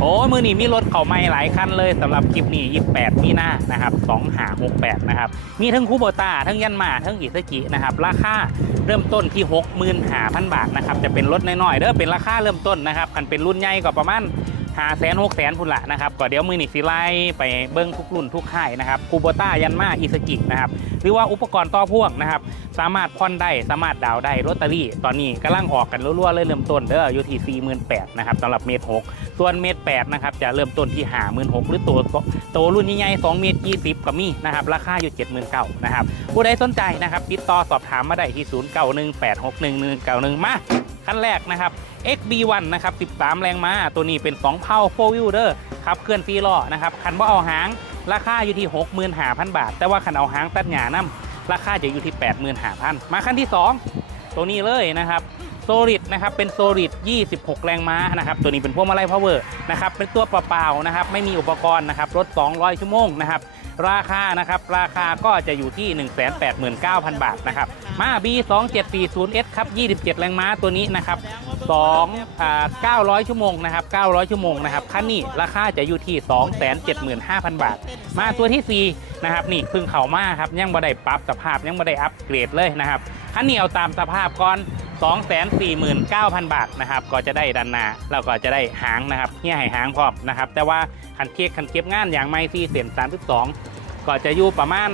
โอ้มือนี้มีรถเขาไม่หลายคันเลยสำหรับคลิปนี้28มีหน้านะครับ2หา68นะครับมีทั้งคูโบต้าทั้งยันมาทั้งอิซากินะครับราคาเริ่มต้นที่ 65,000 บาทนะครับจะเป็นรถน้อยๆเด้อเป็นราคาเริ่มต้นนะครับคันเป็นรุ่นใหญ่ก็ประมาณ หาแสนหกแสนพุ่นละนะครับก็เดี๋ยวมือนี่สิไล่ไปเบิ้งทุกรุ่นทุกค่ายนะครับคูโบต้ายันมาอิซากินะครับหรือว่าอุปกรณ์ต่อพ่วงนะครับสามารถผ่อนได้สามารถดาวได้ลอตเตอรี่ ตอนนี้กำลังออกกันรัวๆเลยเริ่มต้นเด้ออยู่ที่ 48,000นะครับสำหรับเมตรหกส่วนเมตร8นะครับจะเริ่มต้นที่56,000หหรือตัวโตรุ่นใหญ่ๆ2เมตร20ก็มีนะครับราคาอยู่79,000นเก้านะครับผู้ใดสนใจนะครับติดต่อสอบถามมาได้ที่0918611191มา ขั้นแรกนะครับ XB1 นะครับ 13 แรงม้า ตัวนี้เป็น2เผา4 wheel เด้อขับเคลื่อน4ล้อนะครับ คันว่าเอาหาง ราคาอยู่ที่ 65,000 บาท แต่ว่าคันเอาหางตัดหญ้านํราคาจะอยู่ที่ 85,000 มาคันที่ 2 ตัวนี้เลยนะครับโซลิดนะครับเป็นโซลิด 26 แรงม้านะครับตัวนี้เป็นพวงมาลัยพาวเวอร์นะครับเป็นตัวเปล่าๆนะครับไม่มีอุปกรณ์นะครับรถ 200 ชั่วโมงนะครับ ราคานะครับ ราคาก็จะอยู่ที่ 189,000 บาทนะครับ มา B2740S ครับ 27 แรงม้าตัวนี้นะครับ2อ่า900 ชั่วโมงนะครับ 900 ชั่วโมงนะครับคันนี้ราคาจะอยู่ที่ 275,000 บาท มาตัวที่ 4 นะครับ นี่พึ่งเข้ามาครับ ยังบ่ได้ปรับสภาพยังบ่ได้อัปเกรดเลยนะครับคันนี้เอาตามสภาพก่อน 249,000 บาทนะครับก็จะได้ดันนาแล้วก็จะได้หางนะครับเฮียให้หางพร้อมนะครับแต่ว่าคันเก็บคันเก็บงานอย่างไม่ที่เสียน32 ก็จะอยู่ประมาณ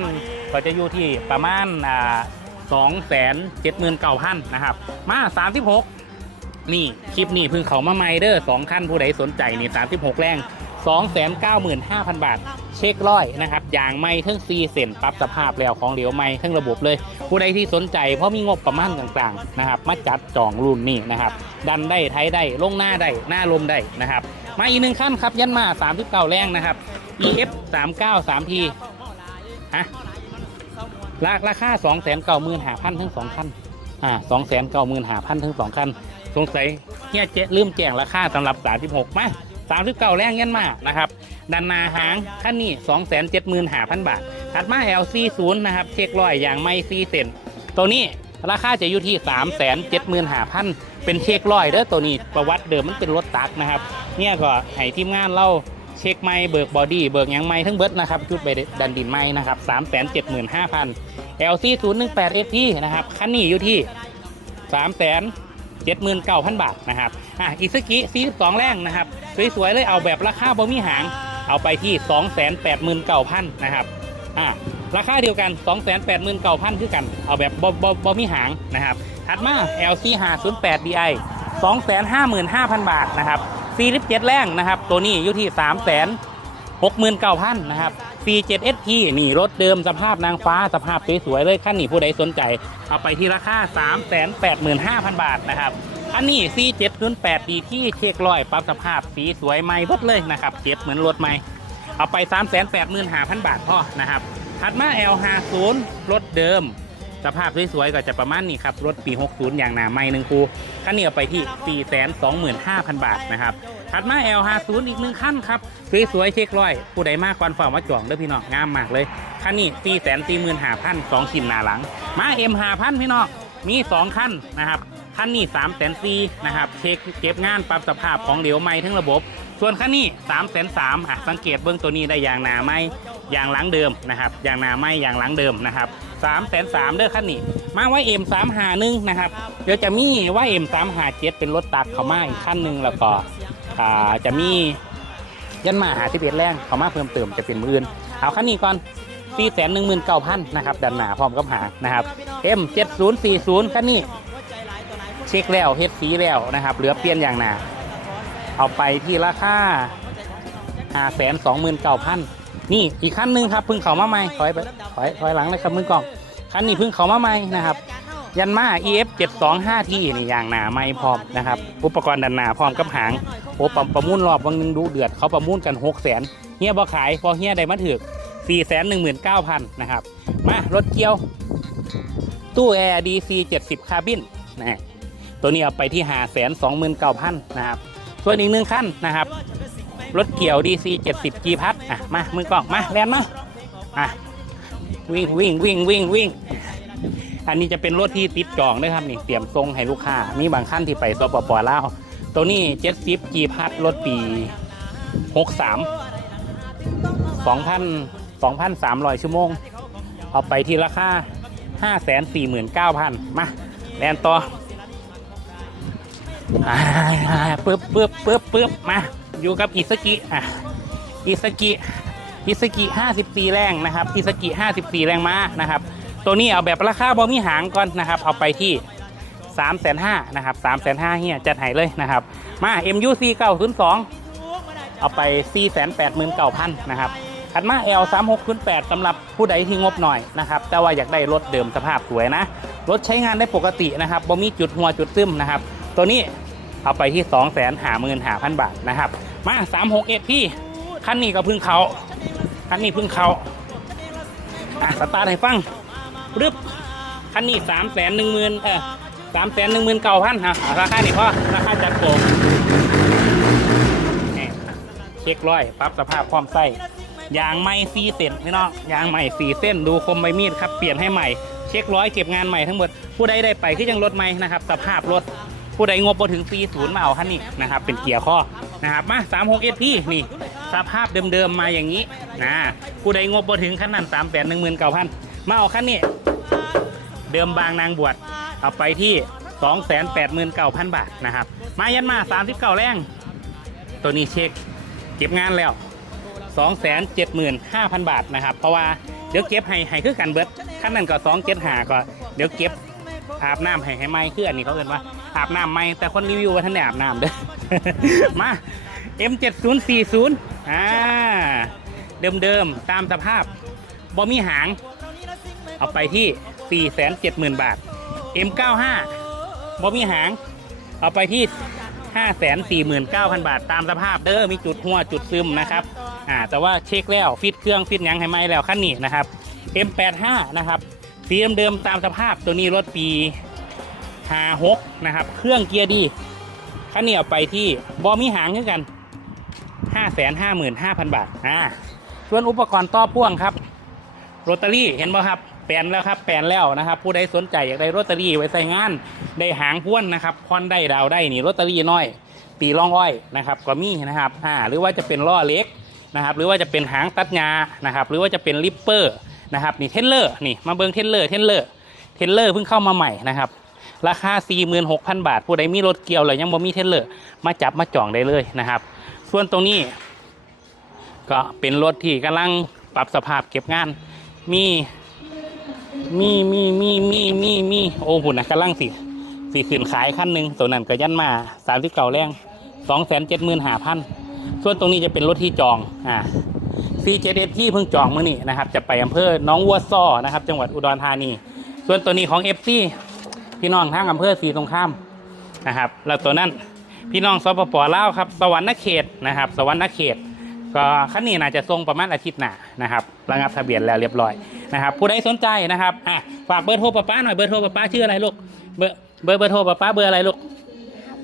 ก็จะอยู่ที่ประมาณอ่า279,000นะครับมา 36 นี่คลิปนี้เพิ่งเขามาใหม่เดอสองคันผู้ใดสนใจนี่36 แรง 295,000 บาท เช็คร้อยนะครับอย่างไม่ทั้งซีเซนปรับสภาพแล้วของเหลวไม่ทั้งระบบเลย ผู้ใดที่สนใจเพราะมีงบประมาณต่างๆนะครับมาจัดจองรุ่นนี้นะครับดันได้ไทยได้ลงหน้าได้หน้าลมได้นะครับมาอีกหนึ่งขั้นครับยันมา39แรงนะครับ EF 39 3ทีฮะราราคา2 9 5 0 0 0ทั้งสองคันอ่า2 9 5 0 0 0ทั้งสองคัน สงสัยเฮียเจ๊ลืมแจ้งราคาสำหรับ 36 มา 39 แรงยันมานะครับดันนาหางคันนี้275,000 บาทถัดมา LC0 นะครับเช็คร้อยอย่างไม่ซีเซนตัวนี้ราคาจะอยู่ที่ 375,000 เป็นเช็คร้อยเด้อตัวนี้ประวัติเดิมมันเป็นรถตักนะครับเนี่ยก็ให้ทีมงานเราเช็คไม่เบิกบอดี้เบิกยังไม่ทั้งเบิดนะครับชุดไปดันดินไม่นะครับ375,000 LC018FT นะครับคันนี้อยู่ที่ 3 79,000 บาทนะครับอะอิซึกิ42 แรงนะครับสวยๆเลยเอาแบบราคาบ่มีหาง เอาไปที่ 289,000นะครับอะราคาเดียวกัน 289,000คือกันเอาแบบบ่บ่บ่มีหางนะครับถัดมา LC 508 DI 255,000 บาทนะครับ47 แรงนะครับตัวนี้อยู่ที่ 3 0 0 0 0 69,000นะครับ47 SP นี่รถเดิมสภาพนางฟ้าสภาพสวยๆเลยขั้นนี้ผู้ใดสนใจ เอาไปที่ราคา 385,000 บาทนะครับ อันนี้ C708 ดีที่เช็ครอยปรับสภาพสีสวยใหม่รถเลยนะครับเก็บเหมือนรถใหม่ เอาไป 385,000 บาทพ่อนะครับถัดมา L50 รถเดิมสภาพสวยๆก็จะประมาณนี้ครับ รถปี 60 อย่างหนาไม่หนึ่งคูคันนี้เอาไปที่ 425,000 บาทนะครับ ถัดมา L50 อีกหนึ่งขั้นครับสวยๆเช็คร้อย ผู้ใดมากกวนฝ่ามาจ่องเด้อพี่น้องงามมากเลยคันนี้445,000สองชิ้นหน้าหลัง มา M5,000 พี่น้องมี 2 ขั้นนะครับคันนี้3 0 0 0 0นะครับเช็คเก็บงานปรับสภาพของเหลวไม่ทั้งระบบ ส่วนคันนี้3 0 0 0 0อะสังเกตเบื้องตัวนี้ได้อย่างหนาไม่อย่างหลังเดิมนะครับอย่างหนาไม่อย่างหลังเดิมนะครับ3 0 0 0 0เด้อคันนี้มาไว้ M351 นะครับเดี๋ยวจะมีไว้ M357 เป็นรถตักเข้ามาอีกขั้นหนึ่งแล้วก็ อ่าจะมียันมาหาที่เบ็ดแรงเข้ามาเพิ่มเติมจะเป็นมืออื่น เอาคันนี้ก่อน4 1 9 0 0 0นะครับดันหนาพร้อมกับหานะครับ M7040 คันนี้ เช็คแล้วเฮ็ดสีแล้วนะครับ เหลือเปลี่ยนอย่างหนา เอาไปที่ราคาห้าแสนสองหมื่นเก้าพันนี่อีกคันหนึ่งครับพึ่งเขามาใหม่ถอยไปถอยถอยหลังเลยครับมือกล่องคันนี้พึ่งเขามาใหม่นะครับ ยันมา EF 725ที่นี่อย่างหนาไม่พร้อมนะครับ อุปกรณ์ดันหนาพร้อมกับหางโอ้ประประมูลรอบวันหนึงดูเดือดเขาประมูลกัน6 0 0 0 0เฮียบ่ขายพอเฮียได้มาถึก4 1 9 0 0 0นะครับ มารถเกียว ตู้แอร์ DC 70 คาร์บินนะตัวนี้เอาไปที่หาแสนสองหมื่นเก้าพันนะครับ ส่วนอีกหนึ่งขั้นนะครับ รถเกี่ยว DC 70 G พัดอะมามือกล้องมาแลนมาอะวิ่งวิ่งวิ่งวิ่งวิ่ง อันนี้จะเป็นรถที่ติดจองนะครับนี่เตรียมทรงให้ลูกค้า มีบางขั้นที่ไปสปปลาวตัวนี้70 G พัดรถปีหกสามสองพันสองพันสามร้อยชั่วโมง เอาไปที่ราคาห้าแสนสี่หมื่นเก้าพันมาแลนต่อปึ๊บปึ๊บปึ๊บปึ๊บมา อยู่กับอิสกิอะอิสกิอิสกิห้าสิบสี่แรงนะครับอิสกิห้าสิบสี่แรงม้านะครับ ตัวนี้เอาแบบราคาบอมีหางก่อนนะครับ เอาไปที่3ามแสนห้านะครับสามแสนห้าเฮียจัดให้เลยนะครับ มา MUC 902 เอาไป 4 8 9 0 0 0นะครับถัดมา L 3 6 0 8สำหรับผู้ใดที่งบหน่อยนะครับ แต่ว่าอยากได้รถเดิมสภาพสวยนะ รถใช้งานได้ปกตินะครับบ่มีจุดหัวจุดซึมนะครับ ตัวนี้เอาไปที่ 2 5 5 0 0 0 บาทนะครับ มา 3 6 1พี่คันนี้ก็พึ่งเขาคันนี้พึ่งเขาอะสตาร์ทให้ฟัง รึบคันนี้3 1 0 0 0 0เออ3 1 9 0 0 0อ่งหมื่นเก้าพันฮะราคานี่พ่อราคาจัดโกงนี่เช็คร้อยปรับสภาพความไส้ยางไม่ซีเส้นพี่น้องยางใหม่สีเส้นดูคมใบมีดครับเปลี่ยนให้ใหม่เช็คร้อยเก็บงานใหม่ทั้งหมดผู้ใดได้ไปคือยังรถใหม่นะครับสภาพรถผู้ใดงบพอถึงปีศูนย์มาเอาคันนี้นะครับเป็นเกียร์ข้อนะครับมา3 6 s p นี่สภาพเดิมๆมาอย่างนี้นะผู้ใดงบพอถึงขั้นนั้น3 1 9 0 0 0มาเอาคันนี้ เดิมบางนางบวชเอาไปที่ 289,000 บาทนะครับ มายันมา 39 แรง ตัวนี้เช็คเก็บงานแล้ว 275,000 บาทนะครับ เพราะว่าเดี๋ยวเก็บให้ให้คือกันเบิดขั้นนั้นก็2 7หาก็เดี๋ยวเก็บอาบน้ำให้ให้ไหมคืออันนี้เขาเรียกว่าอาบน้ำไหมแต่คนรีวิวว่าท่านได้อาบน้ำเด้อมา M7040 อ่าเดิมๆตามสภาพบ่มีหาง เอาไปที่ 470,000 บาท M95 บ่มีหาง เอาไปที่ 549,000 บาท ตามสภาพเด้อมีจุดหัวจุดซึมนะครับอ่าแต่ว่าเช็คแล้วฟิตเครื่องฟิตยังให้ไหมแล้วคันนี้นะครับ M85 นะครับสีเดิมๆตามสภาพตัวนี้รถปี56นะครับ เครื่องเกียร์ดีคันนี้เอาไปที่บอมีหางเหมือนกัน 555,000 บาทอ่าส่วนอุปกรณ์ต่อพ่วงครับโรตารี่เห็นไหมครับ ปลนแล้วครับแปลนแล้วนะครับ ผู้ใดสนใจอยากได้โรตารี่ไว้ใส่งานได้หางพ่วนนะครับคอนได้ดาวได้นี่โรตารี่น้อยตีร่องอ้อยนะครับก็มีนะครับอ่าหรือว่าจะเป็นล้อเล็กนะครับหรือว่าจะเป็นหางตัดงานะครับหรือว่าจะเป็นลิปเปอร์นะครับนี่เทนเลอร์นี่มาเบิงเทนเลอร์เทนเลอร์เทนเลอร์เพิ่งเข้ามาใหม่นะครับราคา 46,000 บาท ผู้ใดมีรถเกี่ยวเลยยังบ่มีเทนเลอร์มาจับมาจ่องได้เลยนะครับ ส่วนตรงนี้ ก็เป็นรถที่กำลังปรับสภาพเก็บงานมี มีมีมีมีมีมีโอ้หุ่นนะกำลังสิสิขึ้นขายขั้นหนึ่งตัวนั้นก็ยันมาสามสิบเก้าแรงสองแสนเจ็ดหมื่นห้าพันส่วนตรงนี้จะเป็นรถที่จองอ่าซีเจเดที่เพิ่งจองเมื่อนี้นะครับ จะไปอำเภอหน้องวัวซ้อนะครับ จังหวัดอุดรธานี ส่วนตัวนี้ของเอฟซีพี่น้องทางอำเภอสีสงครามนะครับ แล้วตัวนั้นพี่น้องสปปลาวครับ สวรรค์เขตนะครับ สวรรค์เขต ก็คันนี้น่าจะส่งประมาณอาทิตย์หน้านะครับระงับทะเบียนแล้วเรียบร้อยนะครับผู้ใดสนใจนะครับอะฝากเบอร์โทรป้าป้าหน่อยเบอร์โทรป้าป้าชื่ออะไรลูกเบอร์เบอร์เบอร์โทรป้าป้าเบอร์อะไรลูก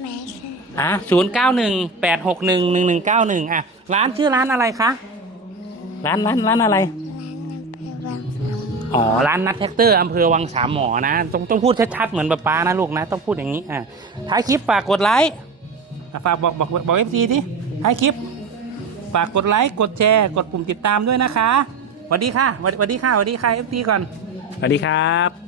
แม่ชื่ออะศูนย์เก้าหนึ่งแปดหกหนึ่งหนึ่งหนึ่งเก้าหนึ่งอะร้านชื่อร้านอะไรคะร้านร้านร้านอะไรร้านอำเภอวังสามอ๋อร้านนัดแท็กเตอร์อำเภอวังสามหมอนะต้องต้องพูดชัดๆเหมือนป้าป้านะลูกนะต้องพูดอย่างนี้อะท้ายคลิปฝากกดไลค์อะฝากบอกบอกบอกเอฟซีที่ท้ายคลิป ฝากกดไลค์กดแชร์ กดปุ่มติดตามด้วยนะคะสวัสดีค่ะสวัสดีค่ะสวัสดีค่ะเอฟซีก่อนสวัสดีครับ